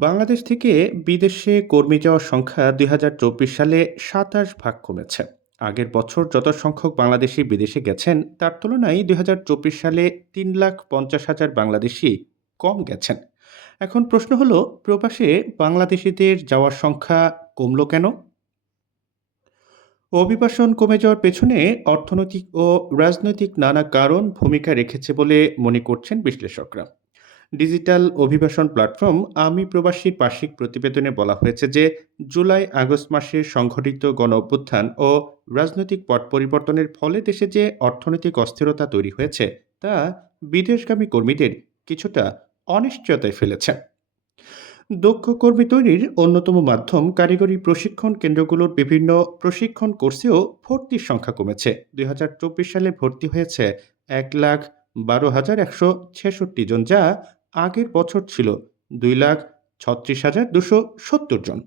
বাংলাদেশ থেকে বিদেশে কর্মী যাওয়ার সংখ্যা ২০২৪ সালে ২৭ ভাগ কমেছে। আগের বছর যত সংখ্যক বাংলাদেশি বিদেশে গেছেন তার তুলনায় ২০২৪ সালে ৩,৫০,০০০ বাংলাদেশি কম গেছেন। এখন প্রশ্ন হলো, প্রবাসে বাংলাদেশিদের যাওয়ার সংখ্যা কমলো কেন? অভিবাসন কমে যাওয়ার পেছনে অর্থনৈতিক ও রাজনৈতিক নানা কারণ ভূমিকা রেখেছে বলে মনে করছেন বিশ্লেষকরা। ডিজিটাল অভিবাসন প্ল্যাটফর্ম আমি প্রবাসীর বার্ষিক প্রতিবেদনে বলা হয়েছে যে জুলাই আগস্ট মাসে সংঘটিত গণ অভ্যুত্থান ও রাজনৈতিক পট পরিবর্তনের ফলে দেশে যে অর্থনৈতিক অস্থিরতা তৈরি হয়েছে তা বিদেশগামী কর্মীদের কিছুটা অনিশ্চয়তায় ফেলেছে। দক্ষ কর্মী তৈরির অন্যতম মাধ্যম কারিগরি প্রশিক্ষণ কেন্দ্রগুলোর বিভিন্ন প্রশিক্ষণ কোর্সেও ভর্তির সংখ্যা কমেছে। ২০২৪ সালে ভর্তি হয়েছে ১,১২,১৬৬ জন, যা আগের বছর ছিল ২,৩৬,২৭০ জন।